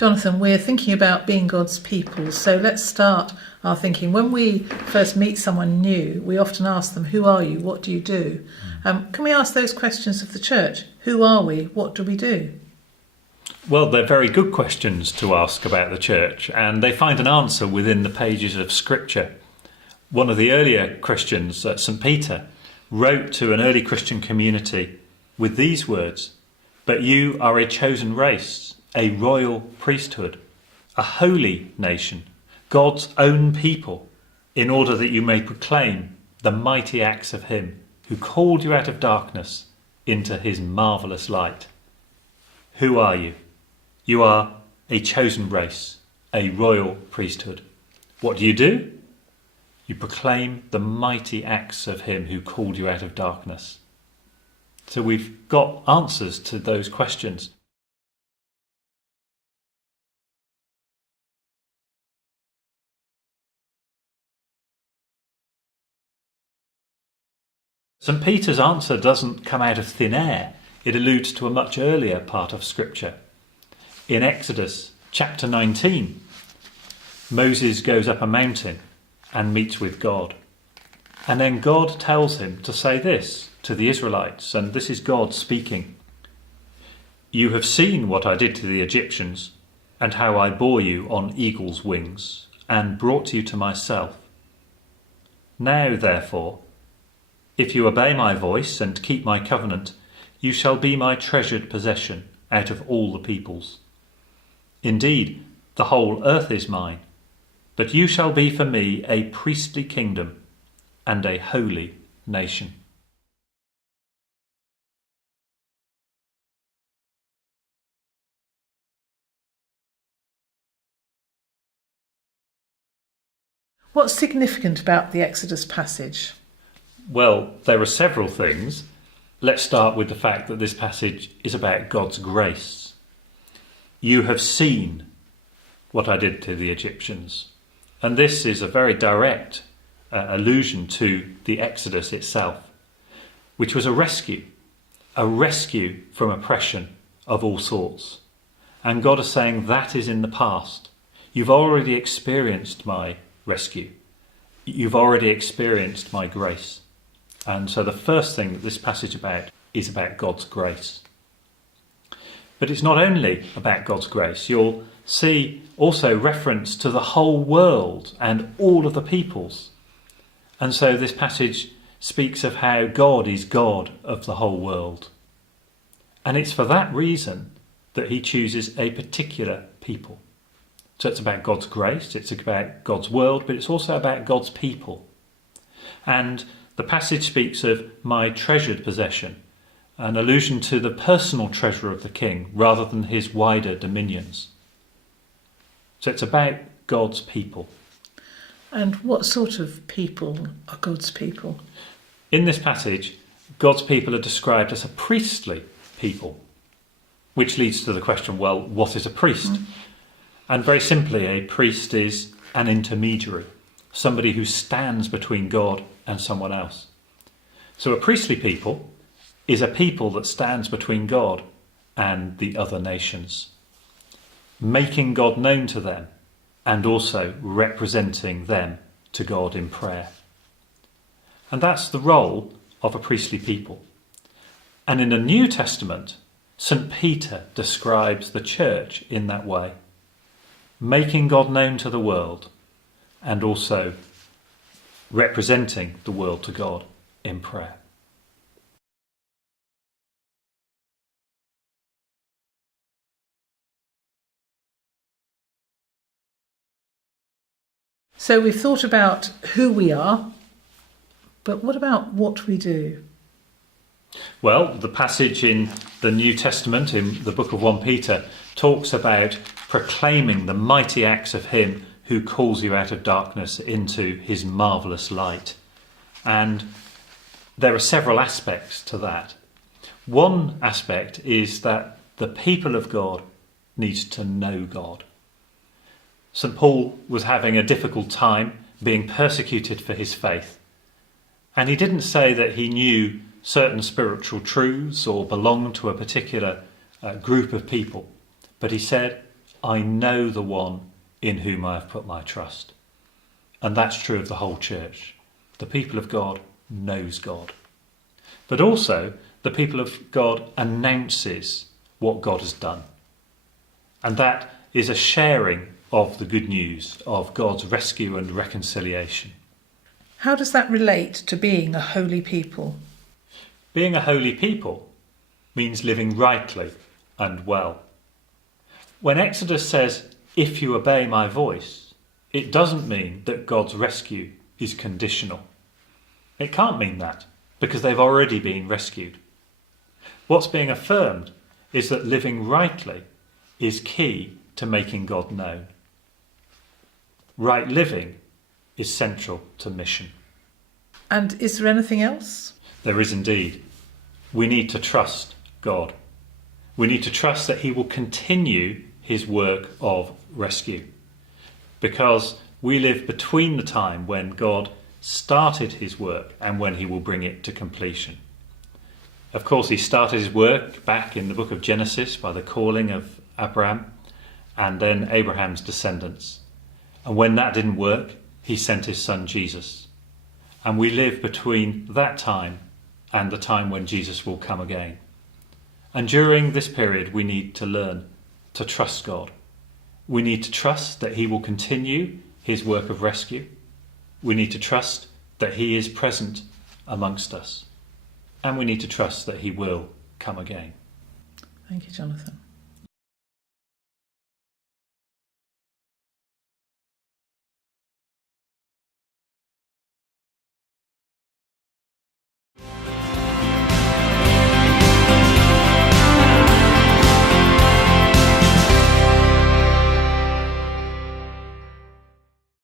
Jonathan, we're thinking about being God's people, so let's start our thinking. When we first meet someone new, we often ask them, who are you? What do you do? Can we ask those questions of the church? Who are we? What do we do? Well, they're very good questions to ask about the church, and they find an answer within the pages of Scripture. One of the earlier Christians, St. Peter, wrote to an early Christian community with these words, "But you are a chosen race, a royal priesthood, a holy nation, God's own people, in order that you may proclaim the mighty acts of him who called you out of darkness into his marvellous light." Who are you? You are a chosen race, a royal priesthood. What do? You proclaim the mighty acts of him who called you out of darkness. So we've got answers to those questions. St. Peter's answer doesn't come out of thin air. It alludes to a much earlier part of Scripture. In Exodus chapter 19, Moses goes up a mountain and meets with God. And then God tells him to say this to the Israelites, and this is God speaking. "You have seen what I did to the Egyptians, and how I bore you on eagle's wings, and brought you to myself. Now, therefore, if you obey my voice and keep my covenant, you shall be my treasured possession out of all the peoples. Indeed, the whole earth is mine, but you shall be for me a priestly kingdom and a holy nation." What's significant about the Exodus passage? Well, there are several things. Let's start with the fact that this passage is about God's grace. You have seen what I did to the Egyptians. And this is a very direct allusion to the Exodus itself, which was a rescue from oppression of all sorts. And God is saying that is in the past. You've already experienced my rescue. You've already experienced my grace. And so the first thing that this passage is about God's grace. But it's not only about God's grace. You'll see also reference to the whole world and all of the peoples. And so this passage speaks of how God is God of the whole world. And it's for that reason that he chooses a particular people. So it's about God's grace, it's about God's world, but it's also about God's people. And the passage speaks of my treasured possession, an allusion to the personal treasure of the king rather than his wider dominions. So it's about God's people. And what sort of people are God's people? In this passage, God's people are described as a priestly people, which leads to the question, well, what is a priest? And very simply, a priest is an intermediary, somebody who stands between God and someone else. So a priestly people is a people that stands between God and the other nations, making God known to them and also representing them to God in prayer. And that's the role of a priestly people. And in the New Testament, St. Peter describes the church in that way, making God known to the world and also representing the world to God in prayer. So we've thought about who we are, but what about what we do? Well, the passage in the New Testament, in the book of 1 Peter, talks about proclaiming the mighty acts of him who calls you out of darkness into his marvellous light. And there are several aspects to that. One aspect is that the people of God needs to know God. St. Paul was having a difficult time being persecuted for his faith. And he didn't say that he knew certain spiritual truths or belonged to a particular group of people. But he said I know the one in whom I have put my trust. And that's true of the whole church. The people of God knows God. But also, the people of God announces what God has done. And that is a sharing of the good news of God's rescue and reconciliation. How does that relate to being a holy people? Being a holy people means living rightly and well. When Exodus says, "If you obey my voice," it doesn't mean that God's rescue is conditional. It can't mean that, because they've already been rescued. What's being affirmed is that living rightly is key to making God known. Right living is central to mission. And is there anything else? There is indeed. We need to trust God. We need to trust that he will continue his work of rescue, because we live between the time when God started his work and when he will bring it to completion. Of course, he started his work back in the book of Genesis by the calling of Abraham and then Abraham's descendants. And when that didn't work, he sent his son Jesus. And we live between that time and the time when Jesus will come again. And during this period, we need to learn to trust God. We need to trust that he will continue his work of rescue. We need to trust that he is present amongst us. And we need to trust that he will come again. Thank you, Jonathan.